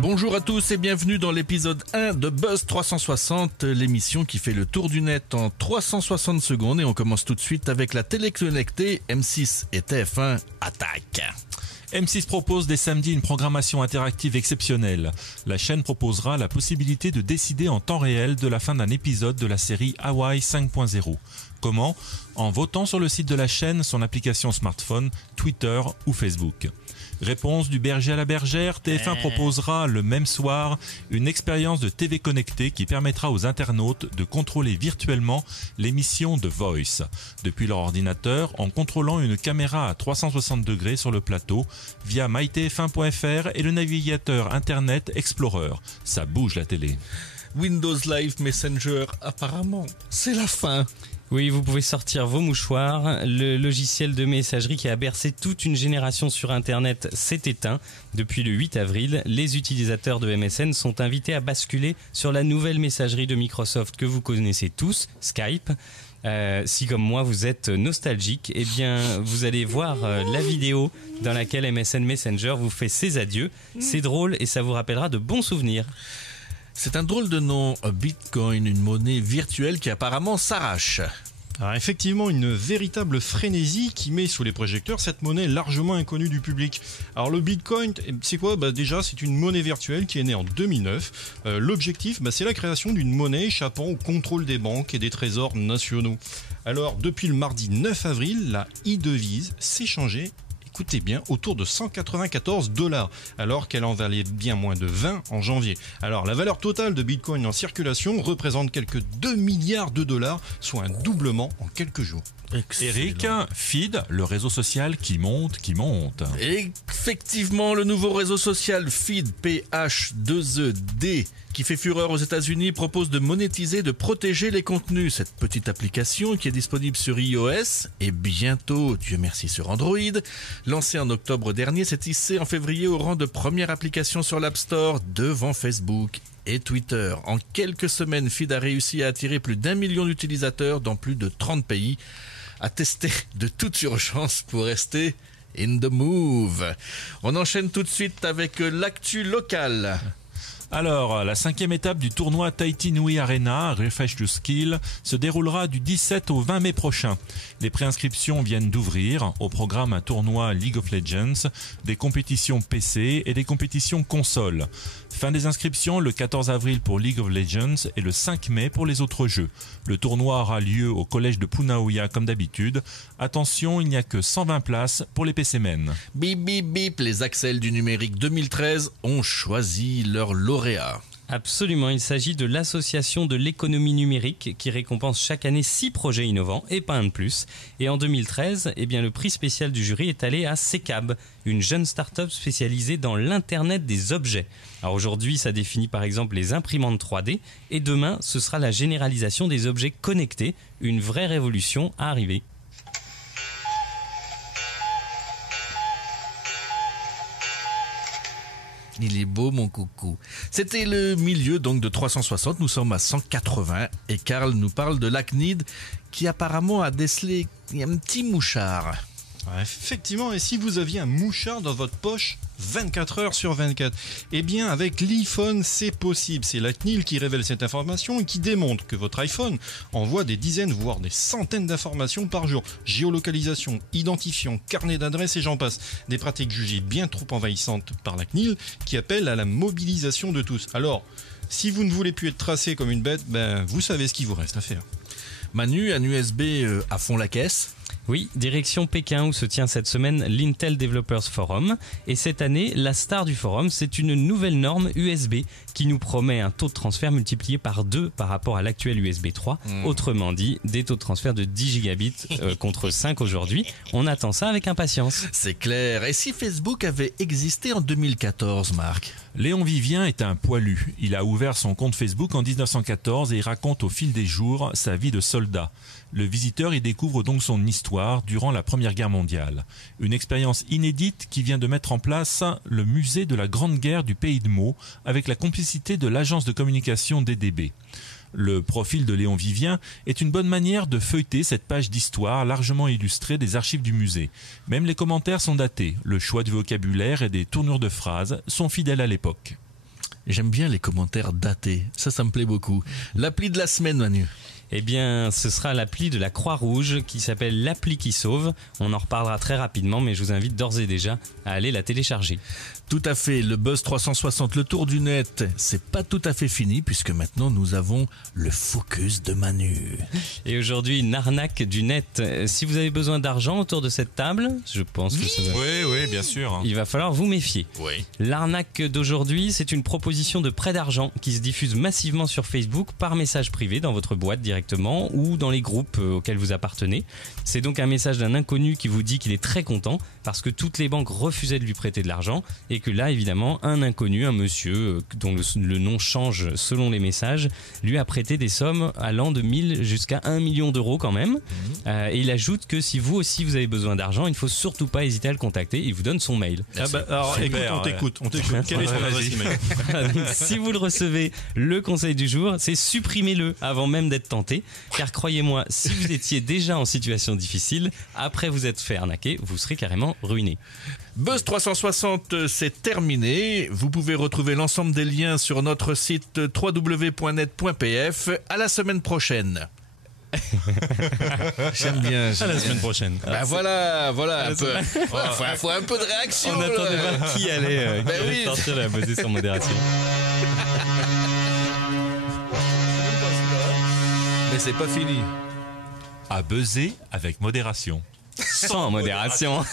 Bonjour à tous et bienvenue dans l'épisode 1 de Buzz 360, l'émission qui fait le tour du net en 360 secondes. Et on commence tout de suite avec la télé connectée. M6 et TF1 attaquent. M6 propose dès samedi une programmation interactive exceptionnelle. La chaîne proposera la possibilité de décider en temps réel de la fin d'un épisode de la série Hawaii 5.0. Comment ? En votant sur le site de la chaîne, son application smartphone, Twitter ou Facebook. Réponse du berger à la bergère, TF1 proposera le même soir une expérience de TV connectée qui permettra aux internautes de contrôler virtuellement l'émission The Voice depuis leur ordinateur en contrôlant une caméra à 360 degrés sur le plateau via mytf1.fr et le navigateur Internet Explorer. Ça bouge la télé. Windows Live Messenger, apparemment, c'est la fin. Oui, vous pouvez sortir vos mouchoirs. Le logiciel de messagerie qui a bercé toute une génération sur Internet s'est éteint. Depuis le 8 avril, les utilisateurs de MSN sont invités à basculer sur la nouvelle messagerie de Microsoft que vous connaissez tous, Skype. Si comme moi vous êtes nostalgique, eh bien vous allez voir la vidéo dans laquelle MSN Messenger vous fait ses adieux. C'est drôle et ça vous rappellera de bons souvenirs. C'est un drôle de nom, Bitcoin, une monnaie virtuelle qui apparemment s'arrache. Alors effectivement, une véritable frénésie qui met sous les projecteurs cette monnaie largement inconnue du public. Alors le Bitcoin, c'est quoi ? Déjà, c'est une monnaie virtuelle qui est née en 2009. L'objectif, c'est la création d'une monnaie échappant au contrôle des banques et des trésors nationaux. Alors, depuis le mardi 9 avril, la e-devise s'échangeait, écoutez bien, autour de 194 $, alors qu'elle en valait bien moins de 20 en janvier. Alors, la valeur totale de Bitcoin en circulation représente quelques 2 milliards de $, soit un doublement en quelques jours. Excellent. Eric, Feed, le réseau social qui monte. Effectivement, le nouveau réseau social Feed, P-H-2-E-D, qui fait fureur aux États-Unis, propose de monétiser, de protéger les contenus. Cette petite application qui est disponible sur iOS et bientôt, Dieu merci, sur Android, lancée en octobre dernier, s'est hissée en février au rang de première application sur l'App Store devant Facebook et Twitter. En quelques semaines, Feed a réussi à attirer plus d'1 million d'utilisateurs dans plus de 30 pays. À tester de toute urgence pour rester in the move. On enchaîne tout de suite avec l'actu locale. Alors, la 5e étape du tournoi Tahiti Nui Arena, Refresh Your Skill, se déroulera du 17 au 20 mai prochain. Les préinscriptions viennent d'ouvrir. Au programme un tournoi League of Legends, des compétitions PC et des compétitions console. Fin des inscriptions le 14 avril pour League of Legends et le 5 mai pour les autres jeux. Le tournoi aura lieu au collège de Punaoya comme d'habitude. Attention, il n'y a que 120 places pour les PC Men. Bip bip bip, les Axels du numérique 2013 ont choisi leur lauréat. Absolument, il s'agit de l'association de l'économie numérique qui récompense chaque année 6 projets innovants et pas un de plus. Et en 2013, le prix spécial du jury est allé à Secab, une jeune start-up spécialisée dans l'Internet des objets. Alors aujourd'hui, ça définit par exemple les imprimantes 3D et demain, ce sera la généralisation des objets connectés, une vraie révolution à arriver. Il est beau mon coucou. C'était le milieu donc de 360, nous sommes à 180 et Karl nous parle de l'ACNID qui apparemment a décelé un petit mouchard. Effectivement, et si vous aviez un mouchard dans votre poche 24 heures sur 24, eh bien avec l'iPhone c'est possible. C'est la CNIL qui révèle cette information et qui démontre que votre iPhone envoie des dizaines voire des centaines d'informations par jour. Géolocalisation, identifiant, carnet d'adresses et j'en passe. Des pratiques jugées bien trop envahissantes par la CNIL qui appellent à la mobilisation de tous. Alors, si vous ne voulez plus être tracé comme une bête, vous savez ce qu'il vous reste à faire. Manu, un USB à fond la caisse. Oui, direction Pékin où se tient cette semaine l'Intel Developers Forum. Et cette année, la star du forum, c'est une nouvelle norme USB qui nous promet un taux de transfert multiplié par 2 par rapport à l'actuel USB 3. Autrement dit, des taux de transfert de 10 gigabits contre 5 aujourd'hui. On attend ça avec impatience. C'est clair. Et si Facebook avait existé en 2014, Marc ? Léon Vivien est un poilu. Il a ouvert son compte Facebook en 1914 et il raconte au fil des jours sa vie de soldat. Le visiteur y découvre donc son histoire durant la Première Guerre mondiale. Une expérience inédite qui vient de mettre en place le musée de la Grande Guerre du Pays de Meaux avec la complicité de l'agence de communication DDB. Le profil de Léon Vivien est une bonne manière de feuilleter cette page d'histoire largement illustrée des archives du musée. Même les commentaires sont datés, le choix du vocabulaire et des tournures de phrases sont fidèles à l'époque. J'aime bien les commentaires datés, ça me plaît beaucoup. L'appli de la semaine, Manu. Eh bien, ce sera l'appli de la Croix-Rouge qui s'appelle l'appli qui sauve. On en reparlera très rapidement, mais je vous invite d'ores et déjà à aller la télécharger. Tout à fait, le Buzz 360, le tour du net, c'est pas tout à fait fini puisque maintenant nous avons le focus de Manu. Et aujourd'hui, une arnaque du net. Si vous avez besoin d'argent autour de cette table, je pense que ça va... Oui, bien sûr. Il va falloir vous méfier. Oui. L'arnaque d'aujourd'hui, c'est une proposition de prêt d'argent qui se diffuse massivement sur Facebook par message privé dans votre boîte directement ou dans les groupes auxquels vous appartenez. C'est donc un message d'un inconnu qui vous dit qu'il est très content parce que toutes les banques refusaient de lui prêter de l'argent et que là, évidemment, un inconnu, un monsieur dont le nom change selon les messages, lui a prêté des sommes allant de 1000 jusqu'à 1 million d'euros quand même. Et il ajoute que si vous aussi vous avez besoin d'argent, il ne faut surtout pas hésiter à le contacter. Il vous donne son mail. Alors écoute, on t'écoute. Quelle est son adresse email? Donc, si vous le recevez, le conseil du jour, c'est supprimez-le avant même d'être tenté. Car croyez-moi, si vous étiez déjà en situation difficile, après vous êtes fait arnaquer, vous serez carrément ruiné. Buzz 360, c'est terminé. Vous pouvez retrouver l'ensemble des liens sur notre site www.net.pf. À la semaine prochaine. J'aime bien. À la semaine prochaine. Bah voilà, un peu. Faut un peu de réaction. On attendait là. voir qui allait sortir la buzzer sur modération. Mais c'est pas fini. À buzzer avec modération. Sans modération.